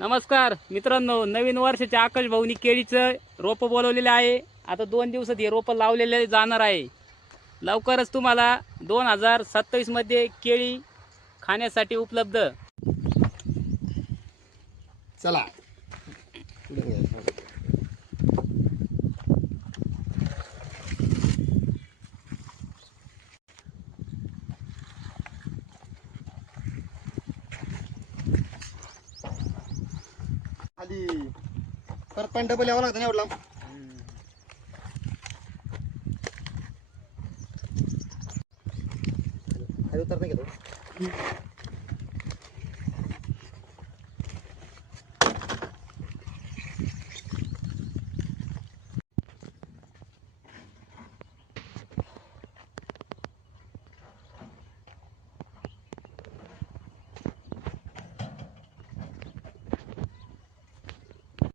नमस्कार मित्रांनो नवीन वर्षाच्या आकाश भाऊनी केळीचं रोपं बोलवलेलं आहे. आता दोन दिवसात हे रोपं लावलेले जाणार आहे. लवकरच तुम्हाला दोन हजार सत्तावीसमध्ये केळी खाण्यासाठी उपलब्ध. चला. आधी परत पण डबल यावं लागतं ना एवढं लांब खाली उतरता घेतो